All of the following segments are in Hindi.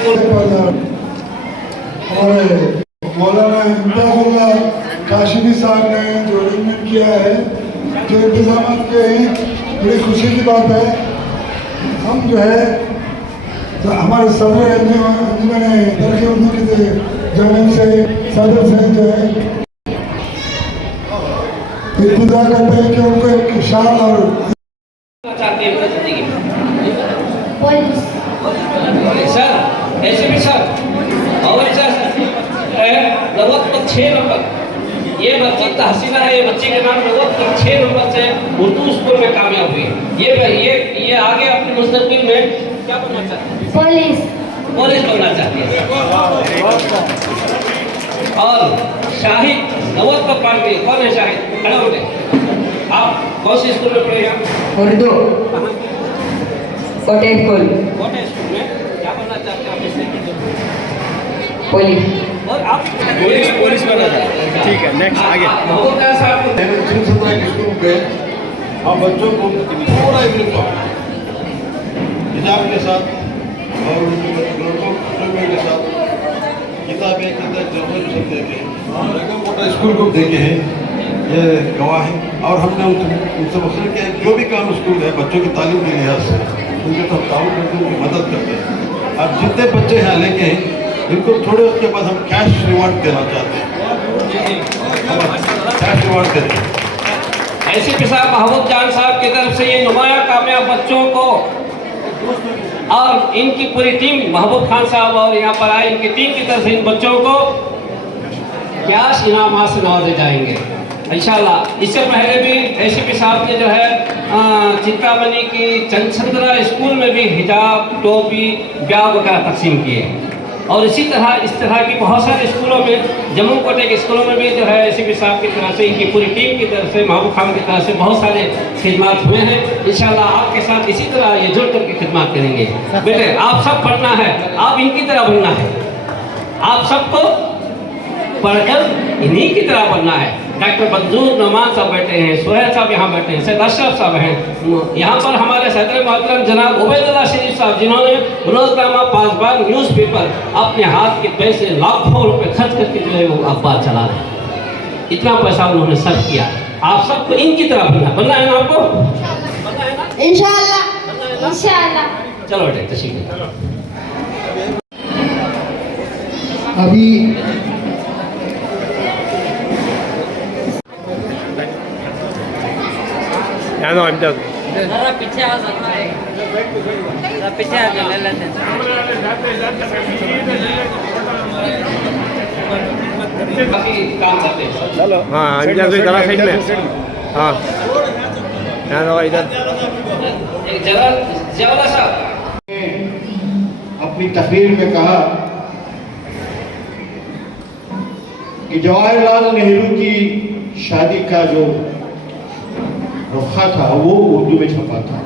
स्कूल हमारे मौलाना इम्तियाजुल्लाह काशिमी साहब ने जो अरेंजमेंट किया है, जो इंतजाम किए हैं, बड़ी खुशी की बात है। हम जो है तो हमारे सदर अंजुमन तरक्की उर्दू की जानिब से सदर से जो है इंतजार करते हैं कि उनको एक शान और सर ऐसे भी सर और सर रवत पर 6 नंबर, ये बच्ची तहसीना है, ये बच्ची के नाम रवत पर 6 नंबर से उर्दू स्कूल में कामयाब हुई। ये आगे अपने मुस्तकबिल में क्या बनना चाहती है? पुलिस बनना चाहती है। और शाहिद रवत पर पास हुई, कौन है शाहिद? खड़ा हो गए। आप कौन सी स्कूल में पढ़े हैं? उर्दू कोटे स्कूल में क्या बनना चाहते हैं आप? इससे पुलिस। और आप पुलिस बनना चाहते हैं। ठीक है, नेक्स्ट आगे। स्कूल पे हम बच्चों को पूरा यूनिफॉर्म हिजाब के साथ और लड़कों के साथ किताबें जर्नलिज्म देखे कोटा स्कूल को देखे हैं, ये गवाह हैं। और हमने उनसे मसले किया जो भी काम स्कूल है बच्चों की तालीम के लिहाज से उनके साथ ताउन करके उनकी मदद करते हैं। अब जितने बच्चे यहाँ लेके हैं इनको थोड़े उसके बाद हम कैश रिवार्ड देना चाहते हैं, कैश रिवार्ड करें। एसीपी साहब महबूब जान साहब की तरफ से ये नुमाया कामयाब बच्चों को और इनकी पूरी टीम, महबूब खान साहब और यहाँ पर आए इनकी टीम की तरफ से इन बच्चों को कैश इनामात से नवाजे जाएंगे इंशाल्लाह। इससे पहले भी एसीपी साहब ने जो है चिंतामणि की चंद्रा स्कूल में भी हिजाब, टोपी, बैग वगैरह तकसीम किए। और इसी तरह इस तरह की बहुत सारे स्कूलों में, जम्मू कोटे के स्कूलों में भी जो है एसीपी साहब की तरफ से, इनकी पूरी टीम की तरफ से, महबूब खान की तरफ से बहुत सारे खिदमात हुए हैं। इंशाल्लाह आपके साथ इसी तरह ये जुड़ करके खिदमत करेंगे। बेटे आप सब पढ़ना है, आप इनकी तरह बनना है, आप सबको पढ़कर इन्हीं की तरह बनना है। डॉक्टर बदरूर नमान साहब बैठे हैं, सोहेल साहब यहाँ बैठे हैं, सैयद अशरफ साहब हैं, यहाँ पर हमारे सदर मोहतरम जनाब उबैदुल्लाह शरीफ साहब जिन्होंने रोजनामा, पासबान, न्यूज़पेपर अपने हाथ के पैसे लाखों रुपए खर्च करके जो है वो अखबार चला रहे हैं। इतना पैसा उन्होंने सर्व किया। आप सबको इनकी तरह बनना है ना आपको? इंशाअल्लाह इंशाअल्लाह। चलो बेटे तशरीफ ले। अभी नो इम्तियाज जरा पीछे आ सकता है, जरा पीछे आ ले लेते हैं। बाकी काम करते हैं। चलो हाँ इम्तियाज भाई जरा साइड में। हाँ यहाँ दो इधर। एक जवाला साहब अपनी तकरीर में कहा कि जवाहरलाल नेहरू की शादी का जो रुखा था वो उर्दू में छपा था।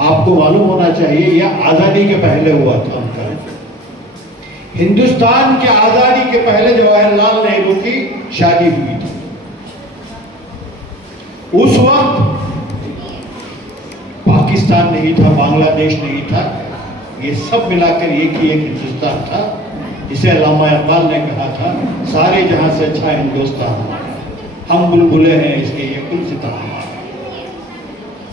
आपको मालूम होना चाहिए यह आज़ादी के पहले हुआ था उनका। हिंदुस्तान के आज़ादी के पहले जवाहरलाल नेहरू की शादी हुई थी। उस वक्त पाकिस्तान नहीं था, बांग्लादेश नहीं था, ये सब मिलाकर एक ही एक हिंदुस्तान था। इसे अल्लामा इकबाल ने कहा था, सारे जहां से अच्छा हिंदुस्तान, हम बुलबुले हैं इसके ये कुल सितारा।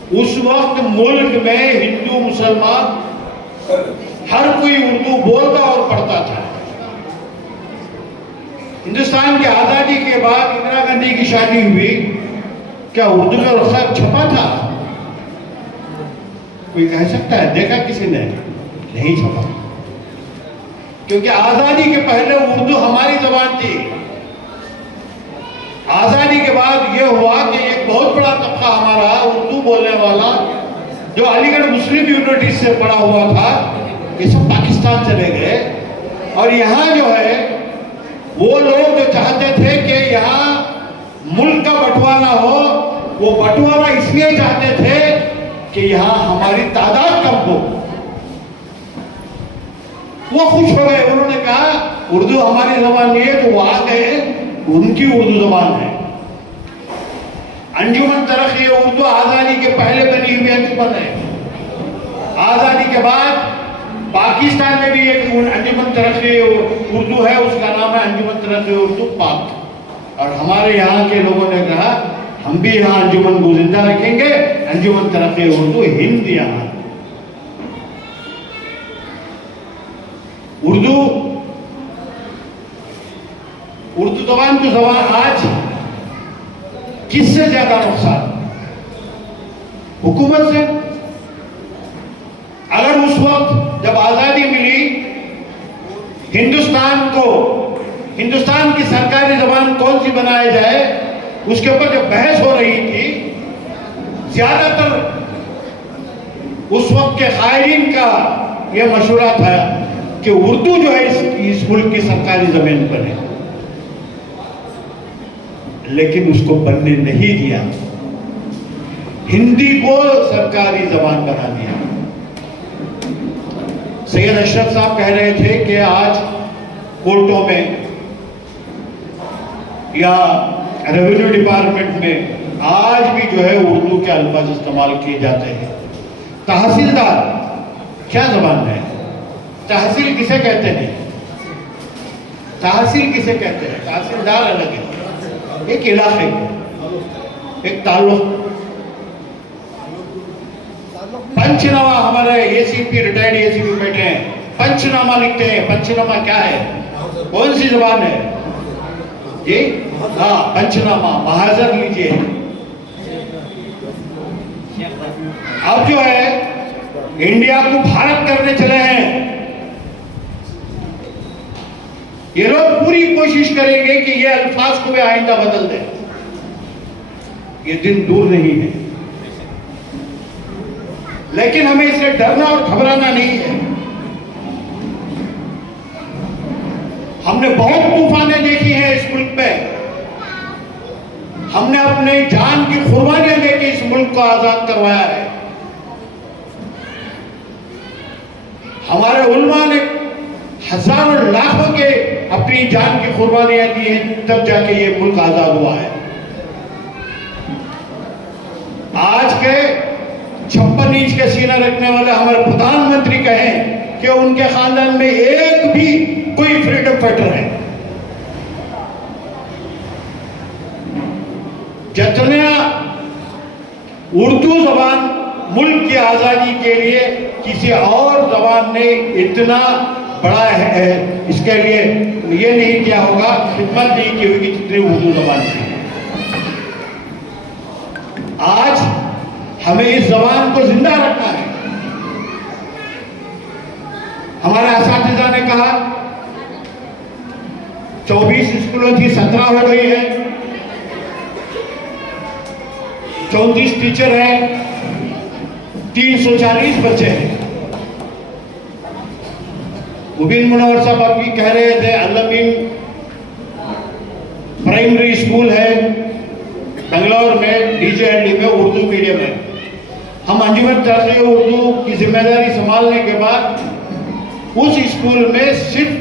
उस वक्त मुल्क में हिंदू मुसलमान हर कोई उर्दू बोलता और पढ़ता था। हिंदुस्तान की आजादी के बाद इंदिरा गांधी की शादी हुई, क्या उर्दू का रुखा छपा था? कोई कह सकता है? देखा किसी ने? नहीं छपा, क्योंकि आजादी के पहले उर्दू हमारी जबान थी। आजादी के बाद यह हुआ कि एक बहुत बड़ा तबका हमारा उर्दू बोलने वाला जो अलीगढ़ मुस्लिम यूनिवर्सिटी से पढ़ा हुआ था, ये सब पाकिस्तान चले गए। और यहाँ जो है वो लोग जो चाहते थे कि यहाँ मुल्क का बंटवारा हो, वो बंटवारा इसलिए चाहते थे कि यहाँ हमारी तादाद कम हो। वो खुश हो गए, उन्होंने कहा उर्दू हमारी जबान नहीं है, तो वो आ गए, उनकी उर्दू जबान है। अंजुमन तरक्की उर्दू आजादी के पहले बनी हुई अंजुमन है। आजादी के बाद पाकिस्तान में भी एक उर्दू है उसका नाम है अंजुमन तरक्की उर्दू पाक। और हमारे यहाँ के लोगों ने कहा हम भी यहाँ अंजुमन को जिंदा रखेंगे, अंजुमन तरक्की उर्दू हिंद यहाँ। उर्दू जबान की जबान आज किससे ज्यादा नुकसान? हुकूमत से। अगर उस वक्त जब आजादी मिली हिंदुस्तान की सरकारी जबान कौन सी बनाई जाए, उसके ऊपर जब बहस हो रही थी, ज्यादातर उस वक्त के कायरीन का यह मशवरा था कि उर्दू जो है इस मुल्क की सरकारी जमीन बने, लेकिन उसको बनने नहीं दिया, हिंदी को सरकारी जबान बना दिया। सैयद अशरफ साहब कह रहे थे कि आज कोर्टों में या रेवेन्यू डिपार्टमेंट में आज भी जो है उर्दू के अल्फाज इस्तेमाल किए जाते हैं। तहसीलदार क्या जबान है? तहसील किसे कहते हैं? तहसील किसे कहते हैं? तहसीलदार अलग है, एक इलाके, एक ताल्लुक। पंचनामा, हमारे एसीपी रिटायर्ड एसीपी बैठे हैं, पंचनामा लिखते हैं। पंचनामा क्या है? कौन सी जबान है जी? हाँ, पंचनामा, महाजर लीजिए। अब जो है इंडिया को भारत करने चले हैं, ये लोग पूरी कोशिश करेंगे कि ये अल्फाज को भी आइंदा बदल दें। ये दिन दूर नहीं है, लेकिन हमें इससे डरना और घबराना नहीं है। हमने बहुत तूफानें देखी हैं इस मुल्क में, हमने अपने जान की कुर्बानियां देके इस मुल्क को आजाद करवाया है। हमारे उलमा ने हजारों लाखों के अपनी जान की कुर्बानियां दी हैं, तब जाके ये मुल्क आजाद हुआ है। आज के 56 इंच के सीना रखने वाले हमारे प्रधानमंत्री कहें कि उनके खानदान में एक भी कोई फ्रीडम फाइटर है। जितना उर्दू जबान मुल्क की आजादी के लिए किसी और जबान ने इतना बड़ा है इसके लिए ये नहीं किया होगा, खिदमत नहीं की होगी जितनी उर्दू जबान की। आज हमें इस जबान को जिंदा रखना है। हमारे असातिज़ा ने कहा 24 स्कूलों थी, 17 हो गई है, 34 टीचर हैं, 340 बच्चे हैं। मुबीन मुनव्वर साहब अभी कह रहे थे अल-अमीन प्राइमरी स्कूल है बेंगलोर में, डीजेएनडी में, उर्दू मीडियम है। हम अंजुमन तरक्की उर्दू की जिम्मेदारी संभालने के बाद उस स्कूल में सिर्फ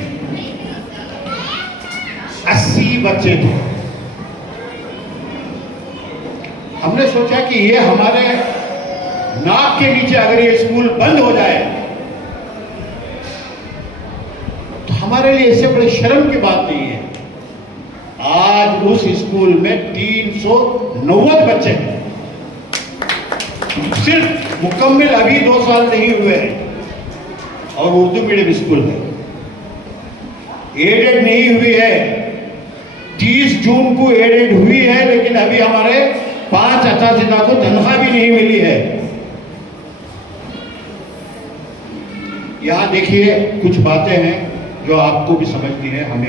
80 बच्चे थे। हमने सोचा कि ये हमारे नाक के नीचे अगर ये स्कूल बंद हो जाए तो हमारे लिए इससे बड़ी शर्म की बात नहीं है। आज उस स्कूल में 390 बच्चे हैं, सिर्फ मुकम्मल अभी 2 साल नहीं हुए हैं, और उर्दू मीडियम स्कूल है, एडेड नहीं हुई है। 30 जून को एडेड हुई है, लेकिन अभी हमारे 5 असातिज़ा को तनख्वाह भी नहीं मिली है। यहां देखिए कुछ बातें हैं जो आपको भी समझनी है, हमें